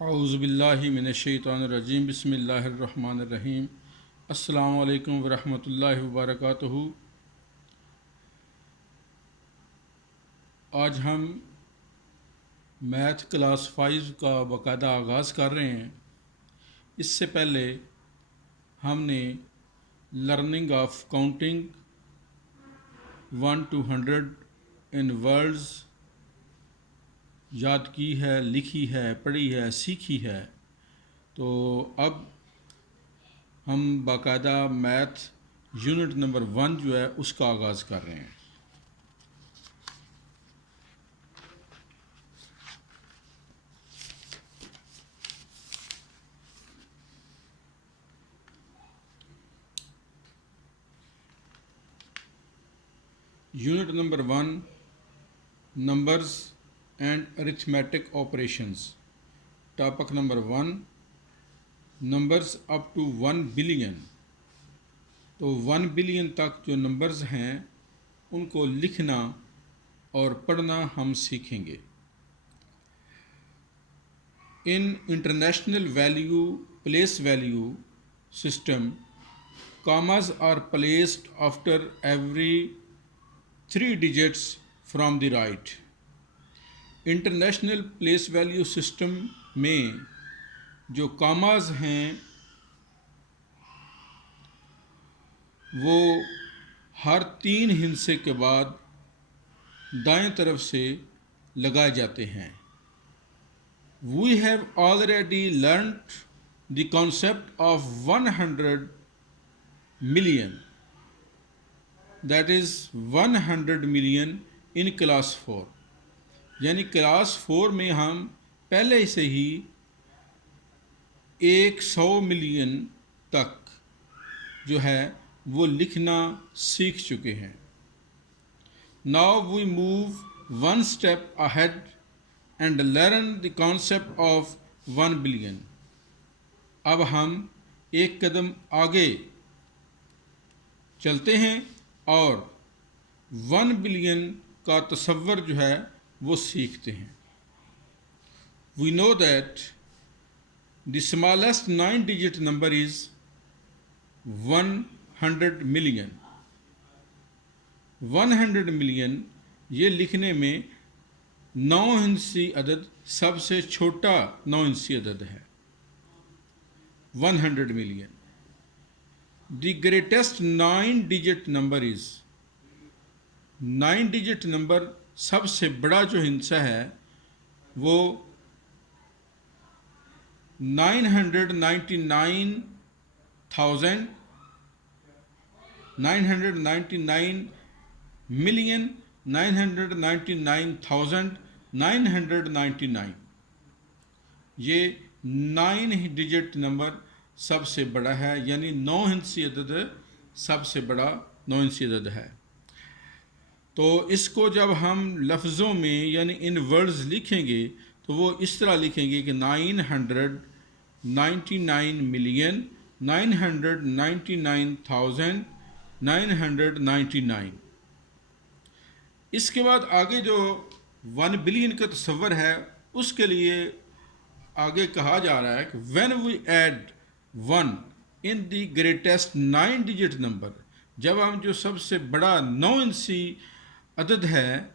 औज़ुबिल्लाहि मिनश्शैतानिर्रजीम बिस्मिल्लाहिर्रहमानिर्रहीम। अस्सलामु अलैकुम वरहमतुल्लाहि वबरकातुहू। आज हम मैथ क्लास 5 का बाकायदा आगाज़ कर रहे हैं। इससे पहले हमने learning of counting 1 to 100 in words याद की है, लिखी है, पढ़ी है, सीखी है। तो अब हम बाकायदा मैथ यूनिट नंबर 1 जो है उसका आगाज़ कर रहे हैं। Unit number 1, numbers and arithmetic operations. Topic number 1, numbers up to 1 billion. तो 1 बिलियन तक जो नंबर्स हैं उनको लिखना और पढ़ना हम सीखेंगे। In international value place value system, commas are placed after every 3 digits from the right। International place value system में जो कामाज हैं वो हर 3 हिस्से के बाद दाएं तरफ से लगाए जाते हैं। We have already learned the concept of 100 million, that is 100 million in class 4। यानी क्लास 4 में हम पहले से ही 100 मिलियन तक जो है वो लिखना सीख चुके हैं। Now we move one step ahead and learn the concept of 1 billion. अब हम एक कदम आगे चलते हैं और 1 बिलियन का तसव्वुर जो है वो सीखते हैं। We know that the smallest 9 digit number is 100 million. 100 million ये लिखने में 9 हिंसी अदद सबसे छोटा 9 हिंसी अदद है। 100 million. The greatest 9 digit number is, 9 digit number सबसे बड़ा जो हिस्सा है वो 999,000 मिलियन 999,999। ये 9 डिजिट नंबर सबसे बड़ा है, यानी 9 हिंसी अदद सबसे बड़ा 9 हिंसी अदद है। तो इसको जब हम लफ्ज़ों में यानी इन वर्ड्स लिखेंगे तो वो इस तरह लिखेंगे कि 999 मिलियन 999,999। इसके बाद आगे जो 1 बिलियन का तस्वर है उसके लिए आगे कहा जा रहा है कि when we add 1 in the greatest 9 digit number, जब हम जो सबसे बड़ा 9 इंची अदद है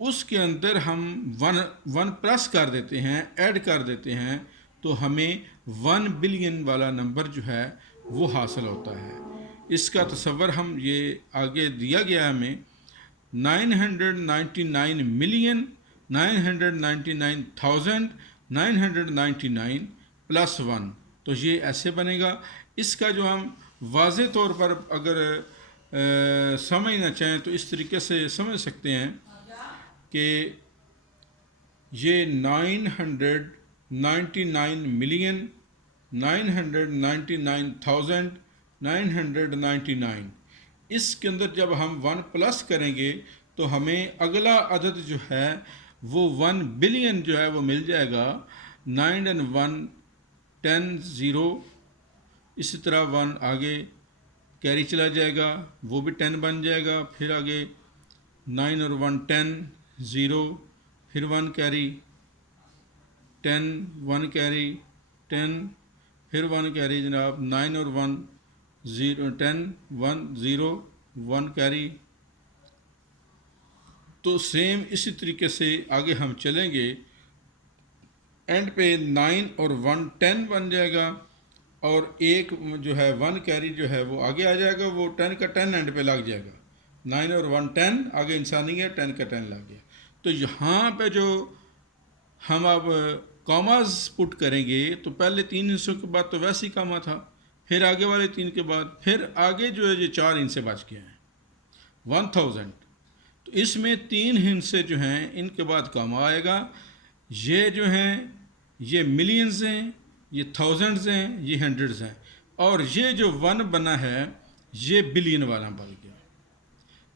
उसके अंदर हम 1 प्लस कर देते हैं, ऐड कर देते हैं, तो हमें 1 बिलियन वाला नंबर जो है वो हासिल होता है। इसका तस्वर हम ये आगे दिया गया हमें 999 मिलियन 999,999 प्लस 1, तो ये ऐसे बनेगा। इसका जो हम वाज़े तौर पर अगर समझना चाहें तो इस तरीके से समझ सकते हैं कि ये 999 मिलियन 999,999, इसके अंदर जब हम 1 प्लस करेंगे तो हमें अगला अदद जो है वो 1 बिलियन जो है वो मिल जाएगा। 9 और 1 10 0, इसी तरह 1 आगे कैरी चला जाएगा, वो भी 10 बन जाएगा। फिर आगे 9 और 1 10 0, फिर 1 कैरी 10 1 कैरी 10, फिर 1 कैरी जनाब 9 और 1 0 10 1 0 1 कैरी। तो सेम इसी तरीके से आगे हम चलेंगे, एंड पे 9 और 1 10 बन जाएगा, और एक जो है 1 कैरी जो है वो आगे आ जाएगा, वो 10 का 10 एंड पे लग जाएगा। 9 और 1 10, आगे इंसान नहीं है, 10 का 10 लग गया। तो यहाँ पे जो हम अब कॉमास पुट करेंगे, तो पहले 3 हिस्सों के बाद तो वैसे ही कॉमा था, फिर आगे वाले 3 के बाद, फिर आगे जो है ये 4 इनसे बच गए हैं 1000। तो इसमें 3 हिस्से जो हैं इनके बाद कॉमा आएगा। ये जो हैं ये मिलियंस हैं, ये थाउजेंड्स हैं, ये हंड्रेड्स हैं, और ये जो 1 बना है ये बिलियन वाला बन गया,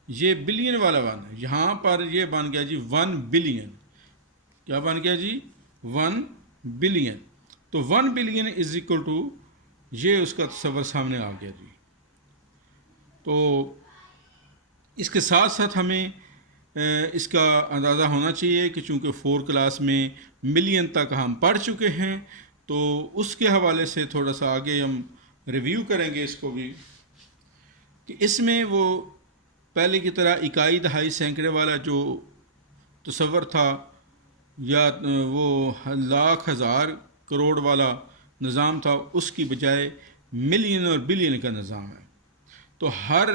ये बिलियन वाला वन है। यहाँ पर ये बन गया जी 1 बिलियन। क्या बन गया जी? 1 बिलियन। तो 1 बिलियन इज इक्वल टू, ये उसका तस्वर सामने आ गया जी। तो इसके साथ साथ हमें इसका अंदाज़ा होना चाहिए कि चूँकि 4 क्लास में मिलियन तक हम पढ़ चुके हैं, तो उसके हवाले से थोड़ा सा आगे हम रिव्यू करेंगे इसको भी, कि इसमें वो पहले की तरह इकाई दहाई सैकड़े वाला जो तस्वर था, या वो लाख हज़ार करोड़ वाला निज़ाम था, उसकी बजाय मिलियन और बिलियन का निज़ाम है। तो हर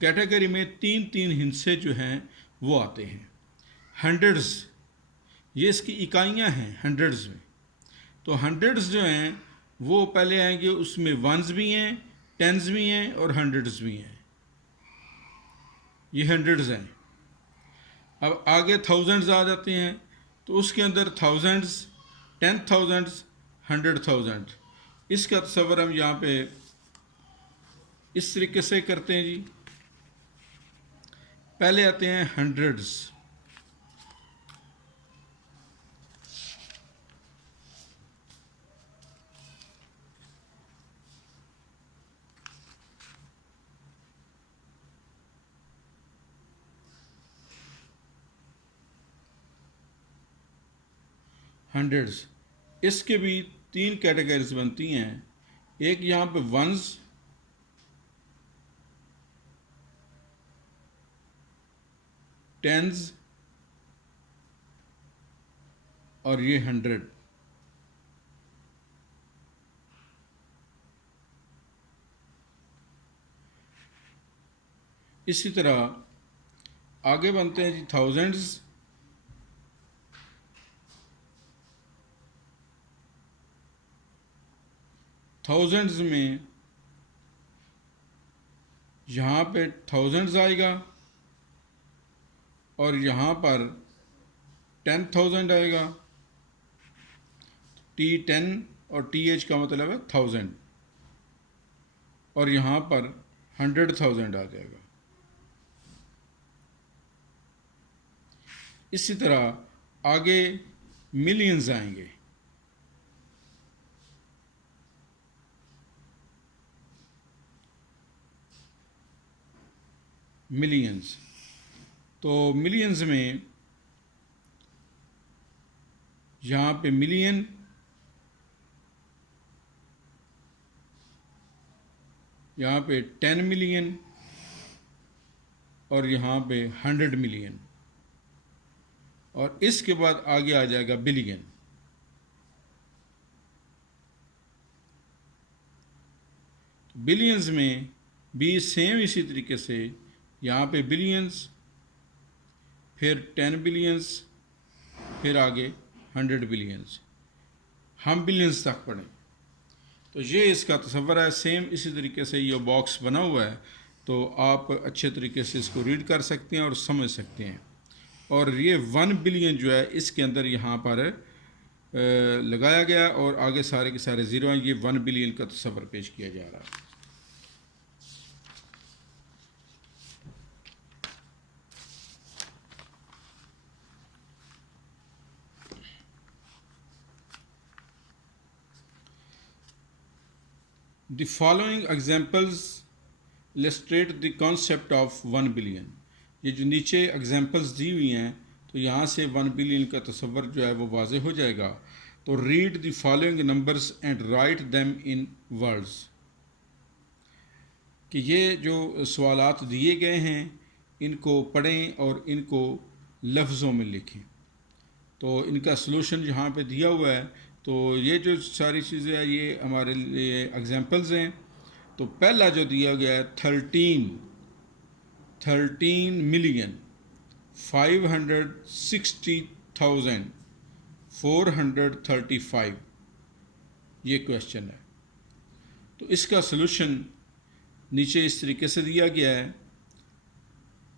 कैटेगरी में 3-3 हिस्से जो हैं वो आते हैं। हंड्रेड्स, ये इसकी इकाइयाँ हैं हंड्रेड्स में। तो हंड्रेड्स जो हैं वो पहले आएंगे, उसमें वंस भी हैं, टेंस भी हैं और हंड्रेड्स भी हैं। ये हंड्रेड्स हैं। अब आगे थाउजेंड्स आ जाते हैं, तो उसके अंदर थाउजेंड्स, 10,000, 100,000। इसका तस्वर हम यहाँ पे इस तरीके से करते हैं जी। पहले आते हैं हंड्रेड्स। हंड्रेड्स, इसके भी 3 कैटेगरीज बनती हैं। एक यहाँ पे वंस, टेंस और ये 100। इसी तरह आगे बनते हैं जी थाउजेंड्स, थाउजेंड्स में यहाँ पे थाउजेंड्स आएगा, और यहाँ पर 10,000 आएगा। T10 और TH का मतलब है 1000, और यहाँ पर 100,000 आ जाएगा। इसी तरह आगे मिलियंस आएंगे। मिलियंस, तो मिलियंस में यहाँ पे मिलियन, यहाँ पे 10 मिलियन, और यहाँ पे 100 मिलियन, और इसके बाद आगे आ जाएगा बिलियन। बिलियंस में भी सेम इसी तरीके से, यहाँ पे बिलियंस, फिर 10 बिलियंस, फिर आगे 100 बिलियंस, हम बिलियंस तक पढ़ें। तो ये इसका तस्वर है। सेम इसी तरीके से ये बॉक्स बना हुआ है, तो आप अच्छे तरीके से इसको रीड कर सकते हैं और समझ सकते हैं। और ये 1 बिलियन जो है इसके अंदर यहाँ पर लगाया गया, और आगे सारे के सारे ज़ीरो हैं। ये 1 बिलियन का तस्वर पेश किया जा रहा है। The following examples illustrate the concept of 1 billion। ये जो नीचे एग्जाम्पल्स दी हुई हैं, तो यहाँ से 1 बिलियन का तस्वर जो है वो वाज़े हो जाएगा। तो read the following numbers and write them in words, कि ये जो सवालात दिए गए हैं इनको पढ़ें और इनको लफ्ज़ों में लिखें। तो इनका सलूशन यहाँ पे दिया हुआ है। तो ये जो सारी चीज़ें हैं ये हमारे लिए एग्जांपल्स हैं। तो पहला जो दिया गया है 13,560,435, ये क्वेश्चन है। तो इसका सलूशन नीचे इस तरीके से दिया गया है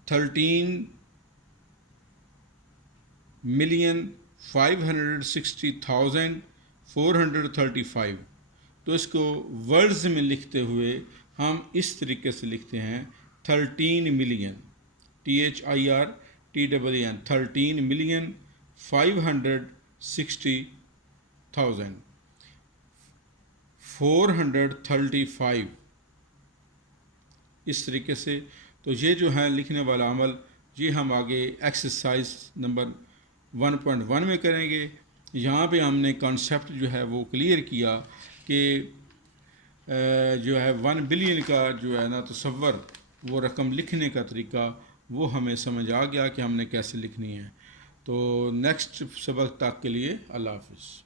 13,560,435। तो इसको वर्ड्स में लिखते हुए हम इस तरीके से लिखते हैं 13 मिलियन, THIRTEEN, 13,560,435, इस तरीके से। तो ये जो है लिखने वाला अमल, ये हम आगे एक्सरसाइज नंबर 1.1 में करेंगे। यहाँ पे हमने कॉन्सेप्ट जो है वो क्लियर किया कि जो है 1 बिलियन का जो है ना तसव्वुर, वो रकम लिखने का तरीका वो हमें समझ आ गया कि हमने कैसे लिखनी है। तो नेक्स्ट सबक तक के लिए अल्लाह हाफ़िज़।